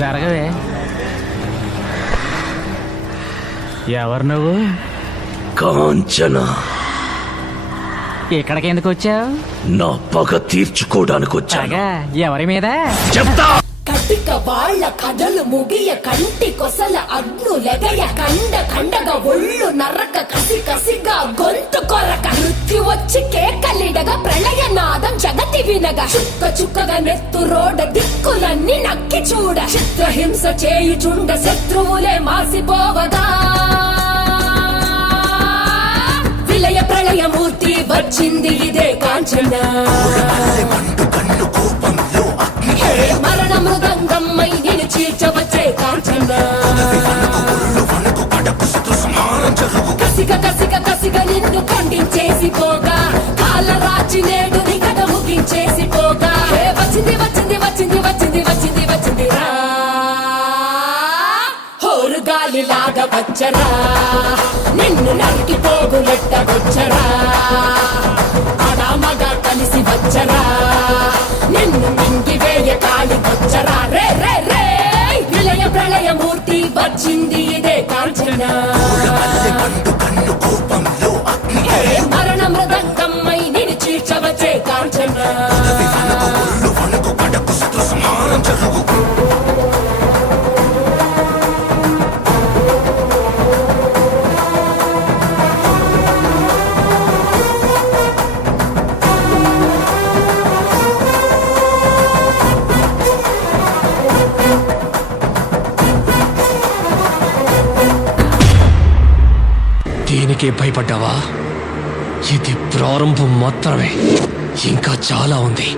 జరగవే. ఎవరు నువ్వు? కాంచన. ఇక్కడికి ఎందుకు వచ్చావు? నా పగ తీర్చుకోవడానికి వచ్చాగా. ఎవరి మీద చెప్తా. కటిక వాళ్ళ కథలు ముగియ కంటి కొసల అగ్ను లెగయ కండ కండగా ఒళ్ళు నరక కసి కసిగా గొంతు కొరక మృత్యు వచ్చి కేకలిడగా ప్రళయ నాదం జగతి వినగా చుక్క చుక్కగా నెత్తు రోడ దిక్కులన్నీ నక్కి చూడ చిత్రహింస చేయుచుండ శత్రువులే మాసిపోవగా విలయ ప్రళయ మూర్తి వచ్చింది ఇదే కాంచన. మరణ మృదంగమ్మై నేను చీల్చవచ్చే కాంచన. కసిగ కసిగ కసిగ నిన్ను ఖండించేసి పోగా కాల రాచి నేడు నీ కథ ముగించేసి పోగా వచ్చింది వచ్చింది వచ్చింది వచ్చింది వచ్చింది వచ్చింది రా హోరు గాలి లాగా వచ్చరా నిన్ను నరికి పోగులెట్టగొచ్చరా అడామగా కలిసి వచ్చరా నిన్ను మింగి వేయ కాలి వచ్చరా రే రే రే విలయ ప్రళయ మూర్తి వచ్చింది ఇదే కాంచన. మరణ మృదంగమ్మై నేను చీల్చవచ్చే కాంచన. దీనికే భయపడ్డావా? ఇది ప్రారంభం మాత్రమే, ఇంకా చాలా ఉంది.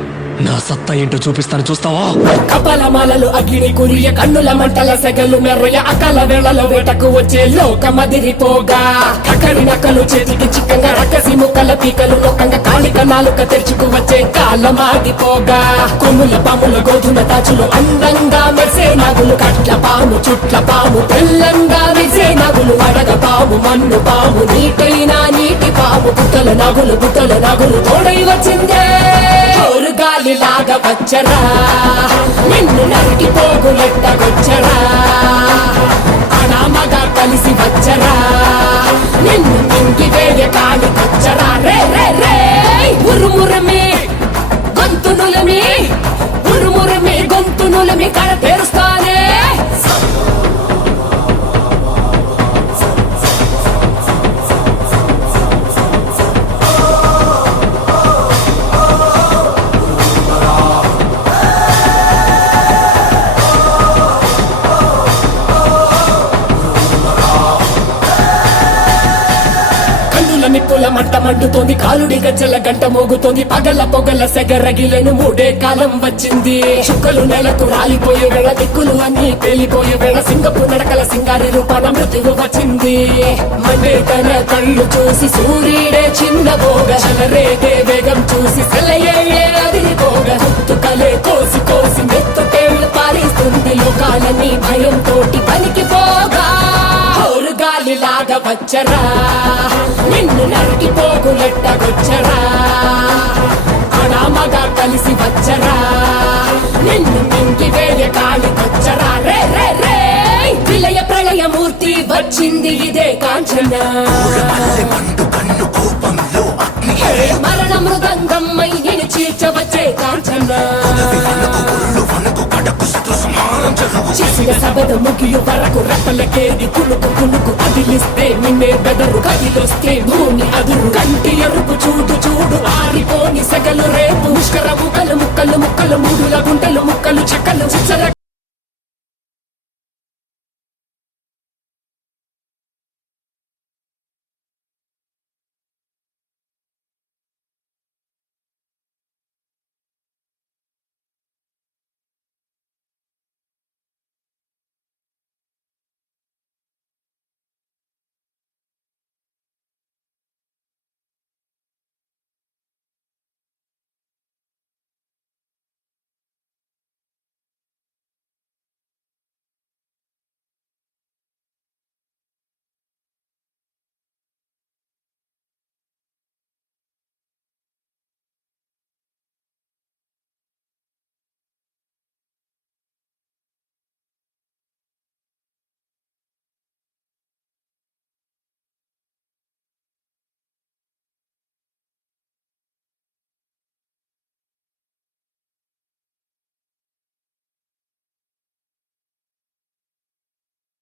నా సత్తా ఏంటో చూపిస్తాను, చూస్తావా? కపలమాలలు అగ్ని కురియ కన్నుల మంటల సెగలు మెర్రయ అకల వేళల వేటకు వచ్చే లోకమదిరిపోగా కకరి నకలు చేతికి చిక్కంగా రకసి ముక్కల పీకలు నొక్కంగా కాళిక నాలుక తెరుచుకు వచ్చే కాలమాగిపోగా కొమ్ముల పాముల గోధుమ తాచులు అందంగా మెరిసే నగులు కట్ల పాము చుట్ల పాము తెల్లంగా మెరిసే నగులు అడగ పాము మన్ను పాము నీటైన నీటి పాము బుట్టల నగులు తోడై వచ్చిందే గాలి లాగా వచ్చరా నిన్ను నరికి పోగులెట్టగొచ్చరా అనామగా కలిసి వచ్చరా నిన్ను మింగి వేయ కాలి వచ్చరా రే రే రే ఉరుమురమి గొంతునులమి ఉరుమురమి గొంతునులమి కడ తెరుస్తానే. నిప్పుల మంట మండుతోంది కాలుడి గజ్జల గంట మోగుతోంది పగల పొగల సెగరగిలను మూడే కాలం వచ్చింది. చుక్కలు నెలకు రాలిపోయే వేళ దిక్కులు అన్ని పేలిపోయే వేళ సింగపు నడకల సింగారి రూపాన మృత్యువు వచ్చింది. మండే తన కళ్ళు చూసి సూర్యుడే చిన్న బోగ చలరేగే వేగం చూసి సెలయ్యే అదిరిపోగా ముత్తుకలే కోసి కోసి మెత్తుకేళ్లు పారిస్తుంది లోకాలని భయంతోటి పనికిపోగా గాలి లాగా వచ్చరా నిన్ను నరికి పోగులెట్టగొచ్చరా అనామగా కలిసి వచ్చరా నిన్ను మింగి వేయ కాలి వచ్చరా రే రే రే విలయ ప్రళయ మూర్తి వచ్చింది ఇదే కాంచన. మరణ మృదంగమ్మై నేను చీల్చవచ్చే కాంచన. చేసిన సబద ముగియు వరకు రెప్పలకేది కులుకు కులుకు అదిలిస్తే నిన్నే బెదరు కదిలొస్తే భూమి అదురు కంటి ఎరుపు చూడు చూడు ఆరిపోని సెగలు రేపు ముష్కర ముక్కలు ముక్కలు ముక్కలు మూడుల గుంటలు ముక్కలు చెక్కలు చిచ్చల